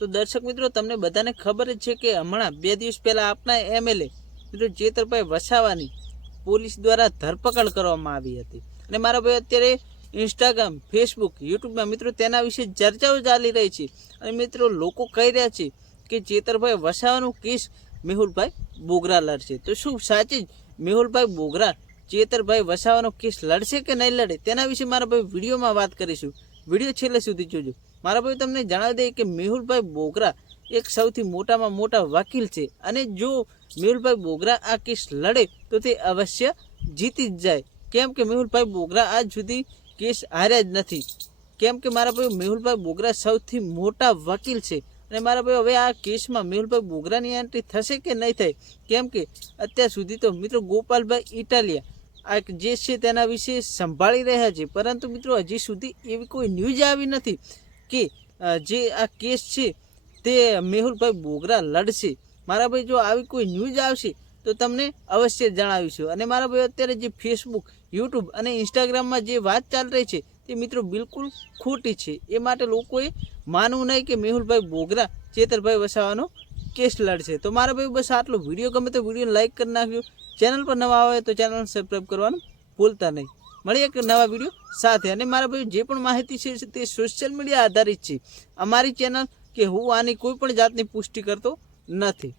તો દર્શક મિત્રો, તમને બધાને ખબર જ છે કે હમણાં બે દિવસ પહેલાં આપના એમએલએ મિત્રો જેતરભાઈ વસાવાની પોલીસ દ્વારા ધરપકડ કરવામાં આવી હતી. અને મારા ભાઈ અત્યારે ઇન્સ્ટાગ્રામ ફેસબુક યુટ્યુબમાં મિત્રો તેના વિશે ચર્ચાઓ ચાલી રહી છે. અને મિત્રો લોકો કહી રહ્યા છે કે જેતરભાઈ વસાવાનું કેસ મેહુલભાઈ બોગરા લડશે. તો શું સાચી જ મેહુલભાઈ બોગરા ચેતરભાઈ વસાવાનો કેસ લડશે કે નહીં લડે? તેના વિશે મારા ભાઈ વિડીયોમાં વાત કરીશું. વીડિયો છેલ્લે સુધી જોજો. મારા ભાઈ, તમને જણાવી દઈએ કે મેહુલભાઈ બોગરા એક સૌથી મોટામાં મોટા વકીલ છે. અને જો મેહુલભાઈ બોગરા આ કેસ લડે, તો તે અવશ્ય જીતી જ જાય. કેમ કે મેહુલભાઈ બોગરા આજ સુધી કેસ હાર્યા જ નથી. કેમ કે મારા ભાઈ, મેહુલભાઈ બોગરા સૌથી મોટા વકીલ છે. અને મારા ભાઈ, હવે આ કેસમાં મેહુલભાઈ બોગરાની એન્ટ્રી થશે કે નહીં થાય? કેમ કે અત્યાર સુધી તો મિત્રો ગોપાલભાઈ ઇટાલિયા, આ જે છે તેના વિશે સંભાળી રહ્યા છે. પરંતુ મિત્રો, હજી સુધી એવી કોઈ ન્યૂઝ આવી નથી. કે જે આ કેસ છે તે મેહુલભાઈ બોગરા લડશે. મારા ભાઈ જો આવી કોઈ ન્યૂઝ આવશે તો તમને અવશ્ય જણાવીશું. અને મારા ભાઈ અત્યારે જે ફેસબુક યુટ્યુબ અને ઇન્સ્ટાગ્રામમાં જે વાત ચાલી રહી છે તે મિત્રો બિલકુલ ખોટી છે. એ માટે લોકોએ માનવું નહીં કે મેહુલભાઈ બોગરા ચેતરભાઈ વસાવાનો કેસ લડશે. તો મારા ભાઈ બસ આટલો વીડિયો ગમે તો વીડિયો લાઇક કરી નાખ્યો. ચેનલ પર નવા આવે તો ચેનલ સબસ્ક્રાઈબ કરવાનું ભૂલતા નહીં. મળીએ એક નવા વીડિયો સાથે. અને મારા ભાઈ જે પણ માહિતી છે તે સોશિયલ મીડિયા આધારિત છે. અમારી ચેનલ કે હું આની કોઈ પણ જાતની પુષ્ટિ કરતો નથી.